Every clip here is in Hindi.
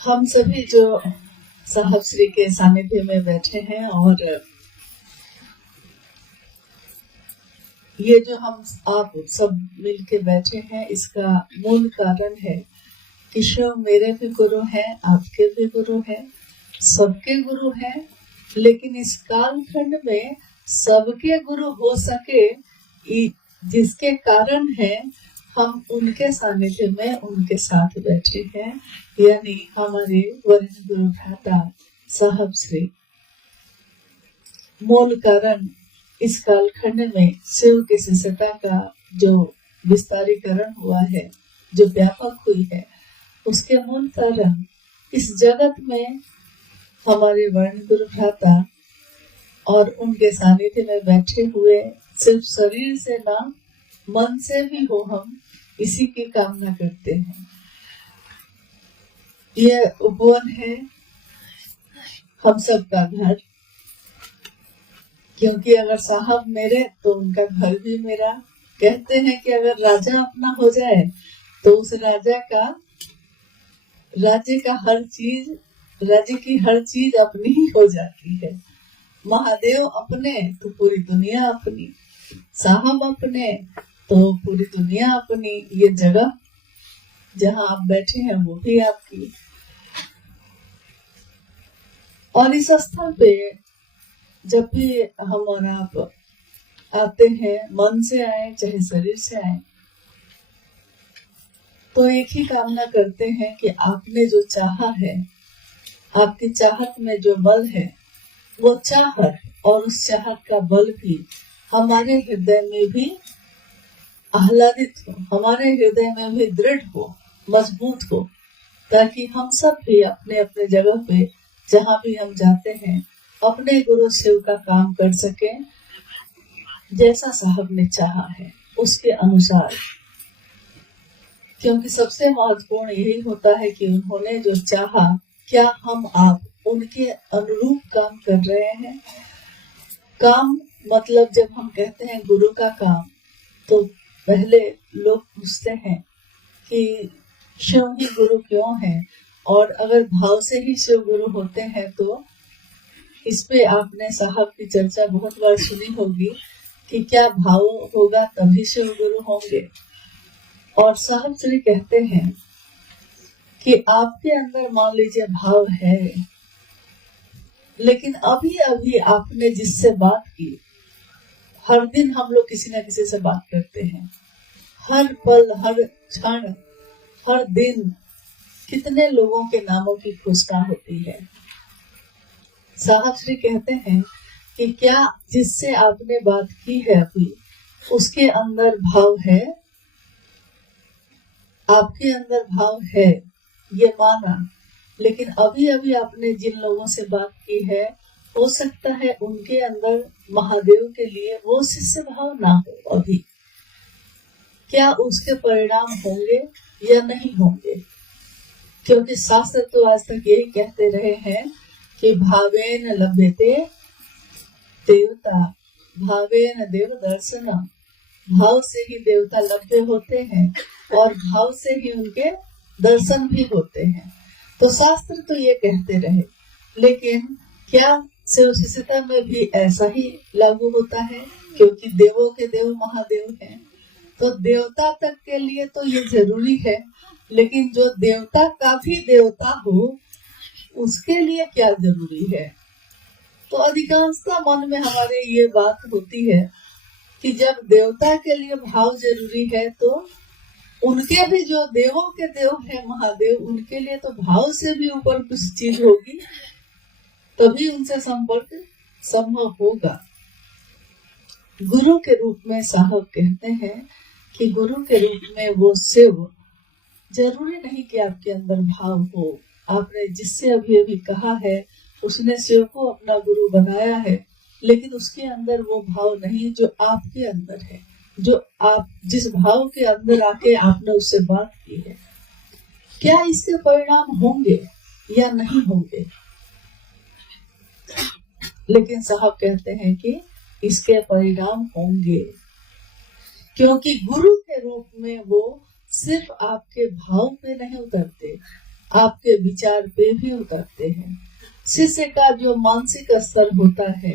हम सभी जो साहब श्री के सानिध्य में बैठे हैं और ये जो हम आप सब मिलके बैठे हैं, इसका मूल कारण है कि शिव मेरे भी गुरु हैं, आपके भी गुरु हैं, सबके गुरु हैं। लेकिन इस कालखंड में सबके गुरु हो सके, जिसके कारण है हम उनके सानिध्य में उनके साथ बैठे हैं, यानी हमारे वरिष्ठ गुरु भ्राता साहब श्री। मूल कारण इस कालखंड में शिव की शिष्यता का जो विस्तारीकरण हुआ है, जो व्यापक हुई है, उसके मूल कारण इस जगत में हमारे वर्ण गुरु भ्राता और उनके सानिध्य में बैठे हुए सिर्फ शरीर से ना, मन से भी हो, हम इसी की कामना करते हैं। यह उपवन है हम सबका घर, क्योंकि अगर साहब मेरे तो उनका घर भी मेरा। कहते हैं कि अगर राजा अपना हो जाए तो उस राज्य का हर चीज, राज्य की हर चीज अपनी ही हो जाती है। महादेव अपने तो पूरी दुनिया अपनी, साहब अपने तो पूरी दुनिया अपनी। ये जगह जहाँ आप बैठे हैं वो भी आपकी। और इस स्थल पे जब भी हम और आप आते हैं, मन से आए चाहे शरीर से आए, तो एक ही कामना करते हैं कि आपने जो चाहा है, आपकी चाहत में जो बल है, वो चाहत और उस चाहत का बल भी हमारे हृदय में भी आह्लादित हो, हमारे हृदय में भी दृढ़ हो, मजबूत हो, ताकि हम सब भी अपने अपने जगह पे जहाँ भी हम जाते हैं अपने गुरु शिव का काम कर सके, जैसा साहब ने चाहा है उसके अनुसार। क्योंकि सबसे महत्वपूर्ण यही होता है कि उन्होंने जो चाहा, क्या हम आप उनके अनुरूप काम कर रहे हैं। काम मतलब जब हम कहते हैं गुरु का काम, तो पहले लोग पूछते हैं कि शिव ही गुरु क्यों है, और अगर भाव से ही शिव गुरु होते हैं तो इस पे आपने साहब की चर्चा बहुत बार सुनी होगी कि क्या भाव होगा तभी शिव गुरु होंगे। और साहब श्री कहते हैं कि आपके अंदर मान लीजिए भाव है, लेकिन अभी अभी आपने जिससे बात की, हर दिन हम लोग किसी न किसी से बात करते हैं, हर पल, हर क्षण, हर दिन कितने लोगों के नामों की घोषणा होती है। साहब श्री कहते हैं कि क्या जिससे आपने बात की है अभी, उसके अंदर भाव है, आपके अंदर भाव है, ये माना, लेकिन अभी अभी आपने जिन लोगों से बात की है, हो सकता है उनके अंदर महादेव के लिए वो शिष्य भाव ना हो अभी। क्या उसके परिणाम होंगे या नहीं होंगे? क्योंकि शास्त्र तो आज तक यही कहते रहे हैं कि भावेन लभ्यते देवता, भावेन देव दर्शनम। भाव से ही देवता लभ्य होते हैं और भाव से ही उनके दर्शन भी होते हैं। तो शास्त्र तो ये कहते रहे, लेकिन क्या शिव शिष्यता में भी ऐसा ही लागू होता है? क्योंकि देवों के देव महादेव हैं, तो देवता तक के लिए तो ये जरूरी है, लेकिन जो देवता का भी देवता हो उसके लिए क्या जरूरी है? तो अधिकांशतः मन में हमारे ये बात होती है कि जब देवता के लिए भाव जरूरी है, तो उनके भी जो देवों के देव है महादेव, उनके लिए तो भाव से भी ऊपर कुछ चीज होगी, तभी उनसे संपर्क संभव होगा। गुरु के रूप में साहब कहते हैं कि गुरु के रूप में वो शिव, जरूरी नहीं कि आपके अंदर भाव हो। आपने जिससे अभी अभी कहा है, उसने शिव को अपना गुरु बनाया है, लेकिन उसके अंदर वो भाव नहीं जो आपके अंदर है, जो आप जिस भाव के अंदर आके आपने उससे बात की है। क्या इसके परिणाम होंगे या नहीं होंगे? लेकिन साहब कहते हैं कि इसके परिणाम होंगे, क्योंकि गुरु के रूप में वो सिर्फ आपके भाव पे नहीं उतरते, आपके विचार पे भी उतरते हैं। शिष्य का जो मानसिक स्तर होता है,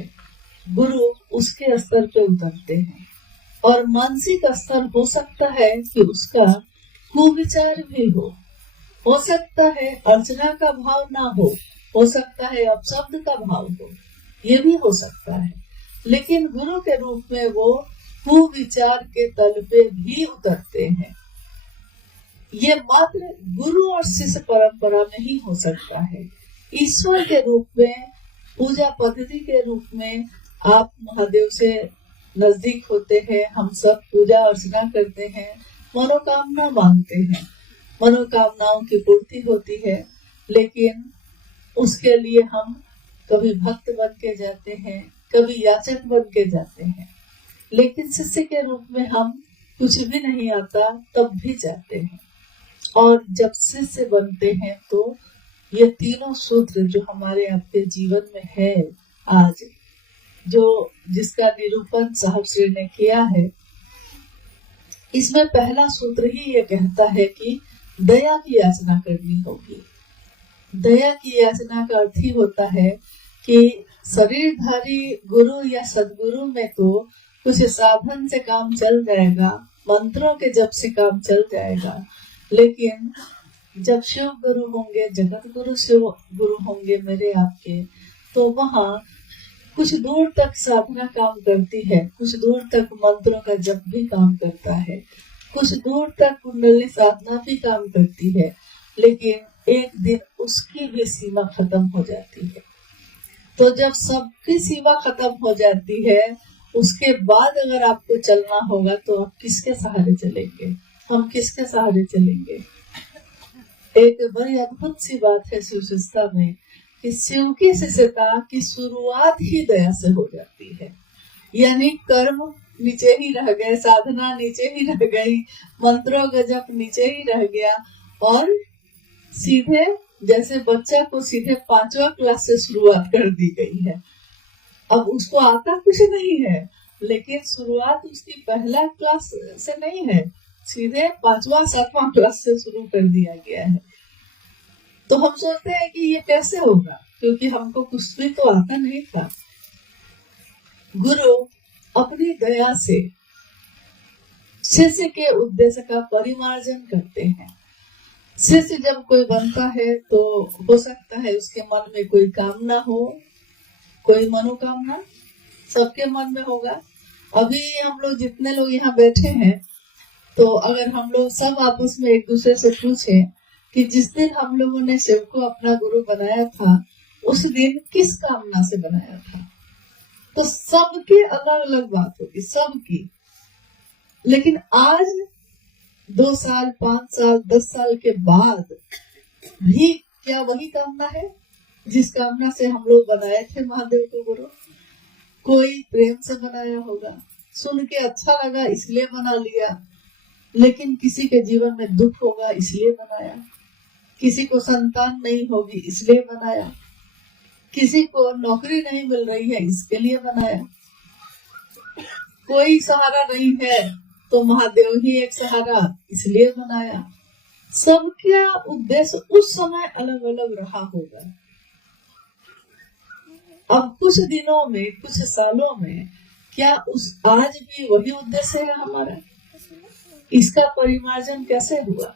गुरु उसके स्तर पे उतरते हैं। और मानसिक स्तर हो सकता है कि उसका कुविचार भी हो सकता है अर्चना का भाव ना हो सकता है अपशब्द का भाव हो, ये भी हो सकता है। लेकिन गुरु के रूप में वो कुविचार के तल पे भी उतरते हैं। ये मात्र गुरु और शिष्य परंपरा में ही हो सकता है। ईश्वर के रूप में, पूजा पद्धति के रूप में आप महादेव से नजदीक होते हैं, हम सब पूजा अर्चना करते हैं, मनोकामना मांगते हैं, मनोकामनाओं की पूर्ति होती है। लेकिन उसके लिए हम कभी भक्त बन के जाते हैं, कभी याचक बन के जाते हैं। लेकिन शिष्य के रूप में हम कुछ भी नहीं आता तब भी जाते हैं। और जब शिष्य बनते हैं तो ये तीनों सूत्र जो हमारे आपके जीवन में है आज, जो जिसका निरूपण साहब श्री ने किया है, इसमें पहला सूत्र ही ये कहता है कि दया की याचना करनी होगी। दया की याचना का अर्थ ही होता है कि शरीरधारी गुरु या सदगुरु में तो कुछ साधन से काम चल जाएगा, मंत्रों के जप से काम चल जाएगा। लेकिन जब शिव गुरु होंगे, जगत गुरु शिव गुरु होंगे मेरे आपके, तो वहाँ कुछ दूर तक साधना काम करती है, कुछ दूर तक मंत्रों का जप भी काम करता है, कुछ दूर तक कुंडली साधना भी काम करती है। लेकिन एक दिन उसकी भी सीमा खत्म हो जाती है। तो जब सबकी सीमा खत्म हो जाती है, उसके बाद अगर आपको चलना होगा तो आप किसके सहारे चलेंगे? हम किसके सहारे चलेंगे? एक बड़ी अद्भुत सी बात है शिव शिष्यता में कि शिव की शिष्यता की शुरुआत ही दया से हो जाती है। यानी कर्म नीचे ही रह गए, साधना नीचे ही रह गई, मंत्रों का जप नीचे ही रह गया, और सीधे जैसे बच्चा को सीधे 5वां क्लास से शुरुआत कर दी गई है। अब उसको आता कुछ नहीं है, लेकिन शुरुआत उसकी पहला क्लास से नहीं है, सीधे 5वां 7वां क्लास से शुरू कर दिया गया है। तो हम सोचते हैं कि ये कैसे होगा, क्योंकि हमको कुछ भी तो आता नहीं था। गुरु अपनी दया से शिष्य के उद्देश्य का परिमार्जन करते हैं। शिष्य जब कोई बनता है तो हो सकता है उसके मन में कोई कामना हो, कोई मनोकामना सबके मन में होगा। अभी हम लोग जितने लोग यहाँ बैठे हैं, तो अगर हम लोग सब आपस में एक दूसरे से पूछें कि जिस दिन हम लोगों ने शिव को अपना गुरु बनाया था, उस दिन किस कामना से बनाया था, तो सबकी अलग अलग बात होगी, सबकी। लेकिन आज 2 साल 5 साल 10 साल के बाद भी क्या वही कामना है जिस कामना से हम लोग बनाए थे महादेव को गुरु? कोई प्रेम से बनाया होगा, सुन के अच्छा लगा इसलिए बना लिया, लेकिन किसी के जीवन में दुख होगा इसलिए बनाया, किसी को संतान नहीं होगी इसलिए बनाया, किसी को नौकरी नहीं मिल रही है इसके लिए बनाया, कोई सहारा नहीं है तो महादेव ही एक सहारा इसलिए बनाया। सबका उद्देश्य उस समय अलग अलग रहा होगा। अब कुछ दिनों में, कुछ सालों में, क्या उस आज भी वही उद्देश्य है हमारा? इसका परिमार्जन कैसे हुआ?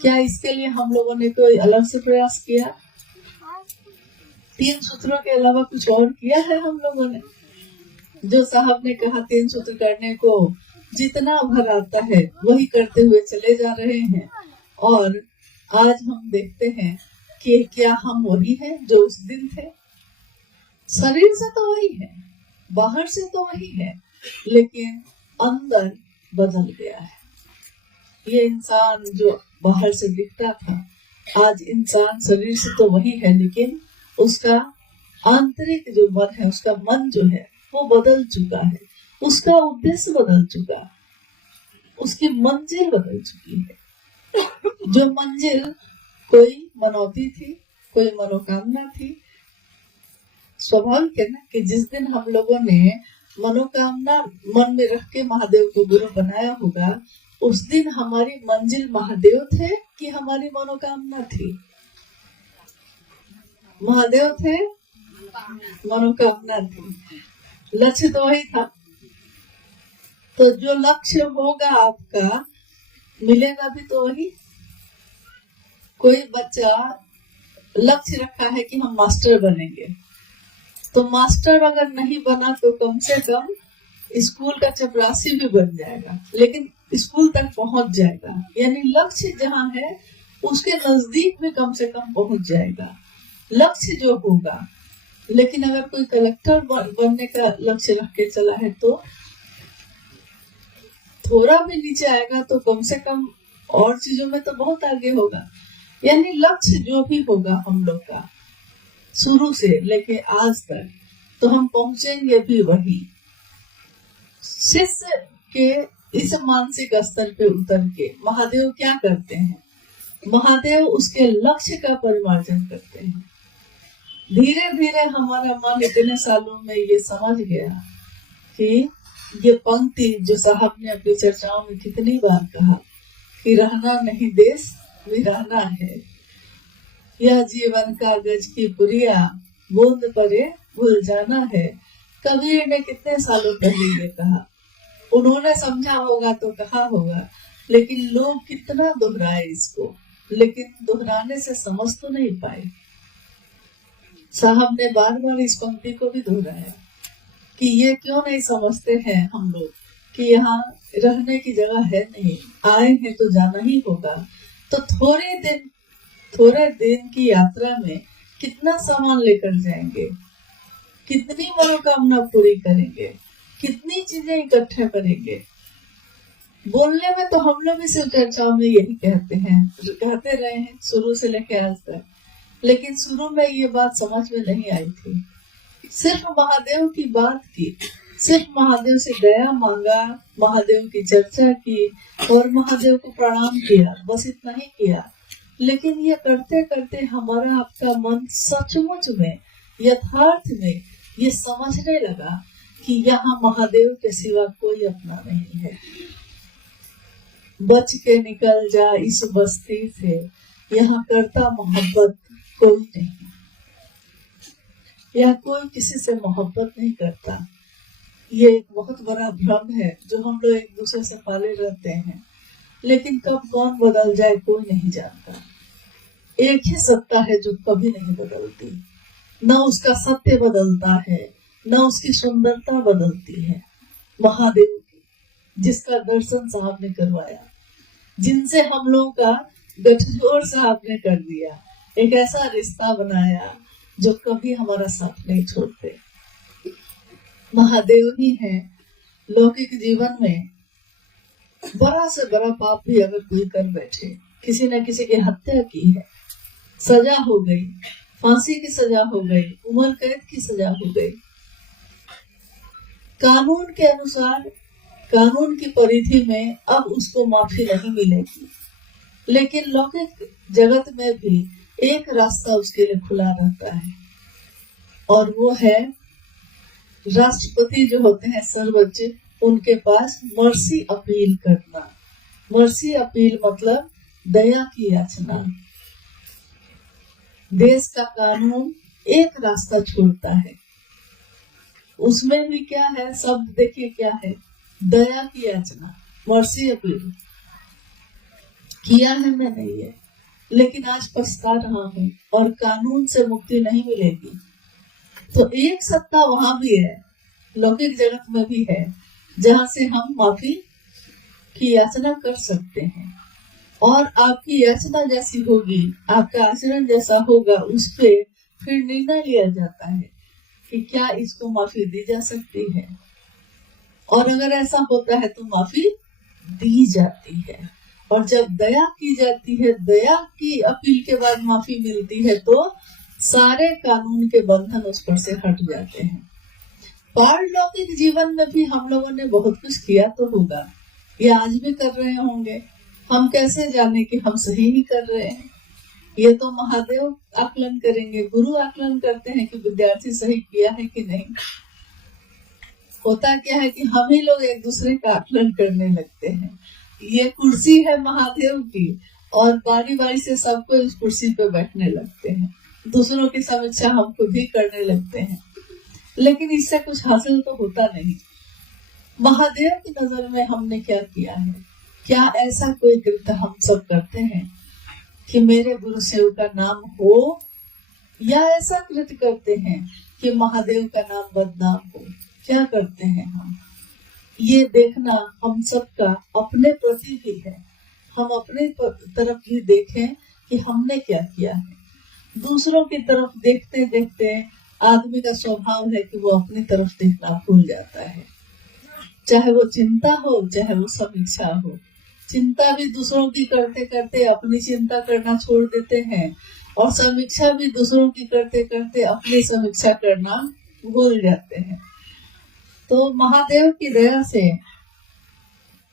क्या इसके लिए हम लोगों ने कोई अलग से प्रयास किया? 3 सूत्रों के अलावा कुछ और किया है हम लोगों ने? जो साहब ने कहा 3 सूत्र करने को जितना भर आता है वही करते हुए चले जा रहे हैं, और आज हम देखते हैं कि क्या हम वही हैं जो उस दिन थे? शरीर से तो वही है, बाहर से तो वही है, लेकिन अंदर बदल गया है। ये इंसान जो बाहर से दिखता था, आज इंसान शरीर से तो वही है, लेकिन उसका आंतरिक जो मन है, उसका मन जो है वो बदल चुका है, उसका उद्देश्य बदल चुका, उसकी मंजिल बदल चुकी है। जो मंजिल कोई मनौती थी, कोई मनोकामना थी, स्वाभाविक है ना कि जिस दिन हम लोगों ने मनोकामना मन में रख के महादेव को गुरु बनाया होगा, उस दिन हमारी मंजिल महादेव थे कि हमारी मनोकामना थी? महादेव थे, मनोकामना थी, लक्ष्य तो वही था। तो जो लक्ष्य होगा आपका, मिलेगा भी तो वही। कोई बच्चा लक्ष्य रखा है कि हम मास्टर बनेंगे, तो मास्टर अगर नहीं बना तो कम से कम स्कूल का चपरासी भी बन जाएगा, लेकिन स्कूल तक पहुंच जाएगा। यानी लक्ष्य जहां है उसके नजदीक भी कम से कम पहुंच जाएगा, लक्ष्य जो होगा। लेकिन अगर कोई कलेक्टर बनने का लक्ष्य रख के चला है तो थोड़ा भी नीचे आएगा तो कम से कम और चीजों में तो बहुत आगे होगा। यानी लक्ष्य जो भी होगा हम लोग का शुरू से लेके आज तक, तो हम पहुंचेंगे भी वही। शिष्य के इस मानसिक स्तर पे उतर के महादेव क्या करते हैं? महादेव उसके लक्ष्य का परिमार्जन करते हैं। धीरे धीरे हमारा मन इतने सालों में ये समझ गया कि ये पंक्ति जो साहब ने अपनी चर्चाओं में कितनी बार कहा कि रहना नहीं देश वीराना है, यह जीवन कागज की पुरिया, बूंद परे भूल जाना है। कबीर ने कितने सालों पहले ये कहा, उन्होंने समझा होगा तो कहा होगा, लेकिन लोग कितना दोहराए इसको, लेकिन दोहराने से समझ तो नहीं पाए। साहब ने बार बार इस पंक्ति को भी दोहराया कि ये क्यों नहीं समझते हैं हम लोग कि यहाँ रहने की जगह है नहीं, आए हैं तो जाना ही होगा। तो थोड़े दिन की यात्रा में कितना सामान लेकर जाएंगे, कितनी मनोकामना पूरी करेंगे, कितनी चीजें इकट्ठे करेंगे। बोलने में तो हम लोग इस चर्चाओं में यही कहते रहे हैं शुरू से लेकर आज तक, लेकिन शुरू में ये बात समझ में नहीं आई थी। सिर्फ महादेव की बात की, सिर्फ महादेव से दया मांगा, महादेव की चर्चा की और महादेव को प्रणाम किया, बस इतना ही किया। लेकिन ये करते करते हमारा आपका मन सचमुच में, यथार्थ में ये समझने लगा कि यहाँ महादेव के सिवा कोई अपना नहीं है। बच के निकल जा इस बस्ती से, यहाँ करता मोहब्बत कोई नहीं, या कोई किसी से मोहब्बत नहीं करता। ये एक बहुत बड़ा भ्रम है जो हम लोग एक दूसरे से पाले रहते हैं, लेकिन कब कौन बदल जाए कोई नहीं जानता। एक ही सत्ता है जो कभी नहीं बदलती, न उसका सत्य बदलता है, न उसकी सुंदरता बदलती है। महादेव की, जिसका दर्शन साहब ने करवाया, जिनसे हम लोगों का गठजोड़ साहब ने कर दिया, एक ऐसा रिश्ता बनाया जो कभी हमारा साथ नहीं छोड़ते। महादेव ही है। लौकिक जीवन में बड़ा से बड़ा पाप भी अगर कोई कर बैठे, किसी न किसी की हत्या की है, सजा हो गई, फांसी की सजा हो गई, उम्र कैद की सजा हो गई, कानून के अनुसार, कानून की परिधि में अब उसको माफी नहीं मिलेगी। लेकिन लौकिक जगत में भी एक रास्ता उसके लिए खुला रहता है, और वो है राष्ट्रपति जो होते हैं सर्वोच्च, उनके पास मर्सी अपील करना। मर्सी अपील मतलब दया की याचना। देश का कानून एक रास्ता छोड़ता है, उसमें भी क्या है, शब्द देखिए क्या है, दया की याचना, मर्सी अपील। किया है मैंने ये, लेकिन आज पछता रहा हूँ और कानून से मुक्ति नहीं मिलेगी। तो एक सत्ता वहां भी है, लौकिक जगत में भी है, जहां से हम माफी की याचना कर सकते हैं। और आपकी याचना जैसी होगी, आपका आचरण जैसा होगा, उस पे फिर निर्णय लिया जाता है कि क्या इसको माफी दी जा सकती है। और अगर ऐसा होता है तो माफी दी जाती है। और जब दया की जाती है, दया की अपील के बाद माफी मिलती है, तो सारे कानून के बंधन उस पर से हट जाते हैं। पारलौकिक जीवन में भी हम लोगों ने बहुत कुछ किया तो होगा, ये आज भी कर रहे होंगे। हम कैसे जाने कि हम सही ही कर रहे हैं? ये तो महादेव आकलन करेंगे, गुरु आकलन करते हैं कि विद्यार्थी सही किया है कि नहीं। होता क्या है कि हम ही लोग एक दूसरे का आकलन करने लगते हैं ये कुर्सी है महादेव की, और बारी बारी से सबको इस कुर्सी पे बैठने लगते हैं, दूसरों की समीक्षा हमको भी करने लगते हैं, लेकिन इससे कुछ हासिल तो होता नहीं। महादेव की नजर में हमने क्या किया है? क्या ऐसा कोई कृत्य हम सब करते हैं कि मेरे गुरु सेव का नाम हो, या ऐसा कृत्य करते हैं कि महादेव का नाम बदनाम हो? क्या करते हैं हम? ये देखना हम सबका अपने प्रति भी है। हम अपने तरफ भी देखें कि हमने क्या किया है। दूसरों की तरफ देखते देखते आदमी का स्वभाव है कि वो अपनी तरफ देखना भूल जाता है, चाहे वो चिंता हो चाहे वो समीक्षा हो। चिंता भी दूसरों की करते करते अपनी चिंता करना छोड़ देते हैं, और समीक्षा भी दूसरों की करते करते अपनी समीक्षा करना भूल जाते हैं। तो महादेव की दया से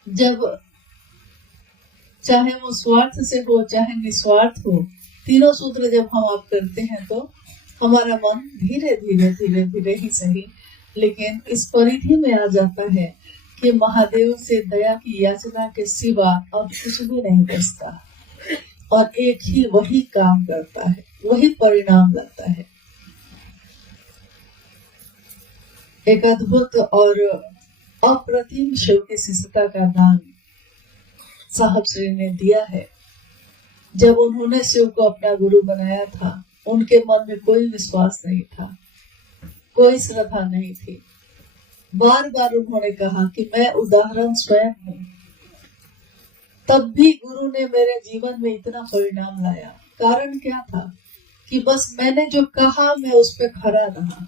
जब चाहे वो स्वार्थ से हो चाहे निस्वार्थ हो, तीनों सूत्र जब हम आप करते हैं तो हमारा मन धीरे धीरे धीरे धीरे ही सही, लेकिन इस परिधि में आ जाता है कि महादेव से दया की याचना के सिवा अब कुछ भी नहीं बचता, और एक ही वही काम करता है, वही परिणाम लाता है। एक अद्भुत और अप्रतिम शिव की शिष्यता का दान साहब श्री ने दिया है। जब उन्होंने शिव को अपना गुरु बनाया था, उनके मन में कोई विश्वास नहीं था, कोई श्रद्धा नहीं थी। बार बार उन्होंने कहा कि मैं उदाहरण स्वयं हूँ, तब भी गुरु ने मेरे जीवन में इतना परिणाम लाया। कारण क्या था कि बस मैंने जो कहा मैं उस पर खरा रहा।